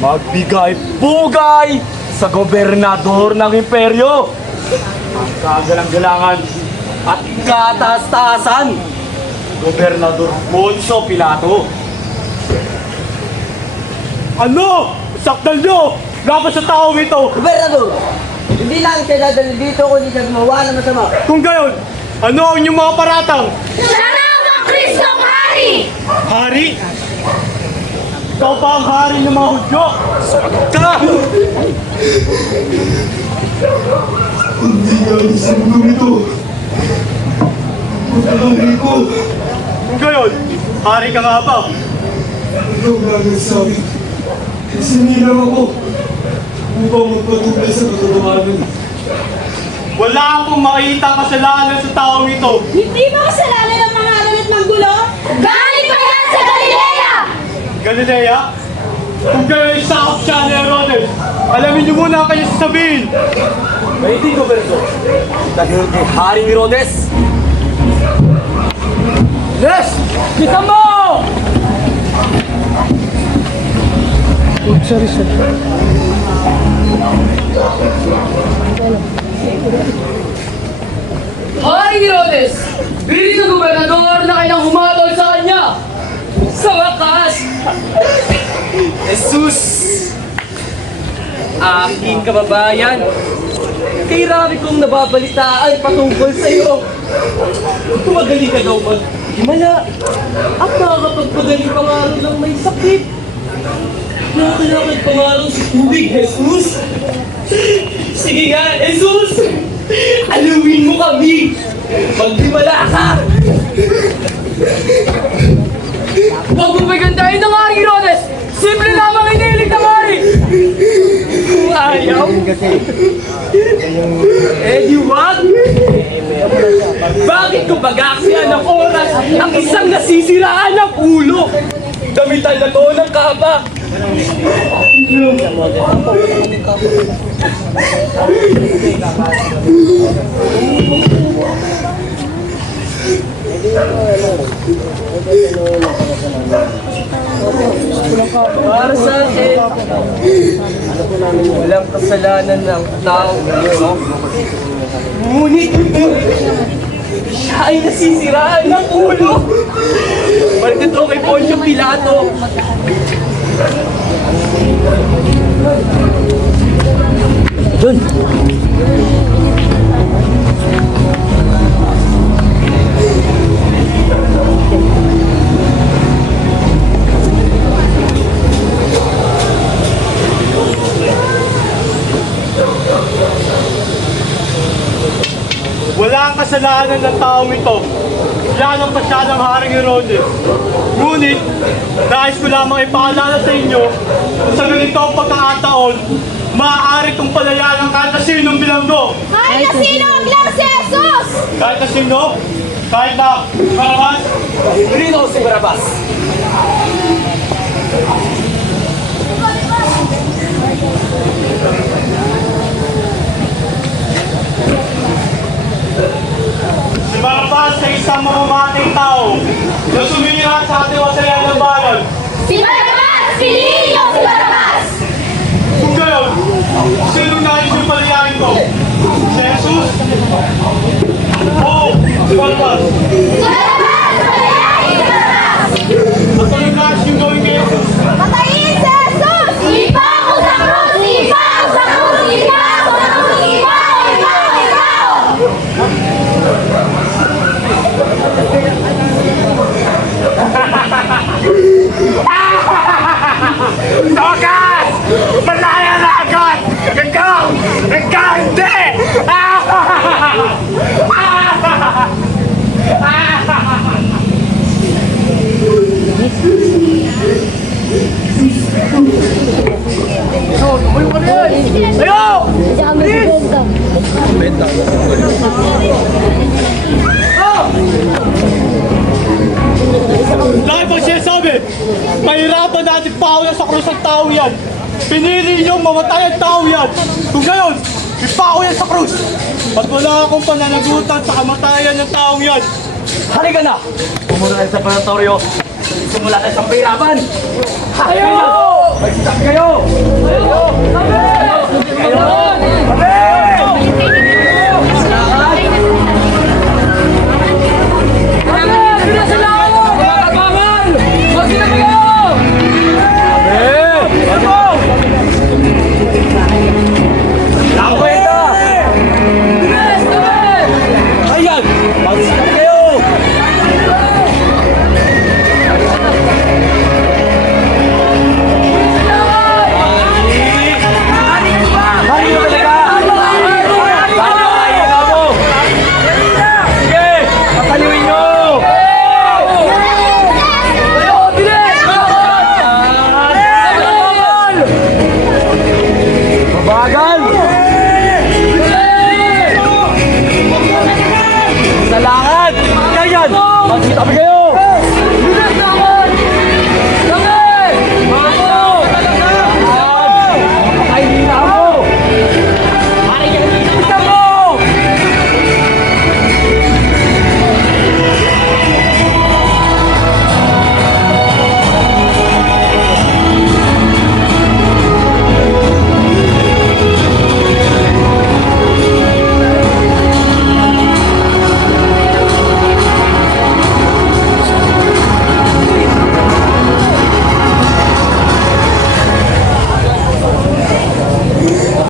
magbigay bugay sa gobernador ng imperyo. Ang kagalang-galangan at kataas-taasan, Gobernador Poncio Pilato. Ano? Sakdal nyo! Laban sa tao ito! Gobernador, hindi lang siya dadali dito kundi siya gumawa ng masama. Kung gayon, ano ang inyong mga paratang? Salamat, Kristong Hari! Hari? Ikaw pa ang hari ng mga Hudyo? Sagot ka! Hindi nga sa mundo ito. Pagkakari ko, Kung gayon, hari ka nga ba? ikaw nga nagsabi. Sinilang ako upang magpatuloy sa katotohanan. Wala akong makita kasalanan sa taong ito. Hindi ba kasalanan ng mga alon at manggulo? Galing Galilea? Kung kayo isakop siya ni Herodes, alamin niyo muna ang kanyang sasabihin. May hindi ko berso. Dahil kay Haring Herodes. Yes! Kita mo! Haring Herodes, bilis na gobernador na kailang Aking kababayan, kay rami kong nababalitaan patungkol sa iyo. Tumagaling ka daw mag himala at nakakapagpagaling pa nga rin ng may sakit. Nakakilakad pa nga rin si Tubig, Jesus! Sige nga, Jesus! Alawin mo kami! Maghimala ka! huwag mo pagandahin ng Herodes. Simple lamang. Kung ayaw, eh di wag! Bakit ko bagaksyan ng oras ang isang nasisiraan ng ulo? Damitan na to ng kaba. Para sa akin, walang kasalanan ng tao ngayon. Ngunit, siya ay nasisiraan ng ulo. Balik ito kay Poncio Pilato. John! Wala ang kasalanan ng taong ito. Yan ang pasya ng Haring Herodes. Ngunit, nais ko lamang ipaalala sa inyo sa ganito pagkakataon, maaari kong palayan ang kahit na sinong bilanggo. Kahit na sino ang lang si Jesus! Kahit na sino, kahit na Barabas, Rino si Barabas. Palmas! Ayaw! Dahil pag sinasabi, mahirapan natin pauna sa krus ng tao yan. Pinili niyong mamatay ang tao yan. Kung gayon, ipako yan sa krus. At wala akong pananagutan sa kamatayan ng taong yan. Halika na! Pumunta tayo sa panatoryo. Simula tayo sa piraban! Ayaw! Magsitak kayo! Ayaw! Sabi! Ayaw!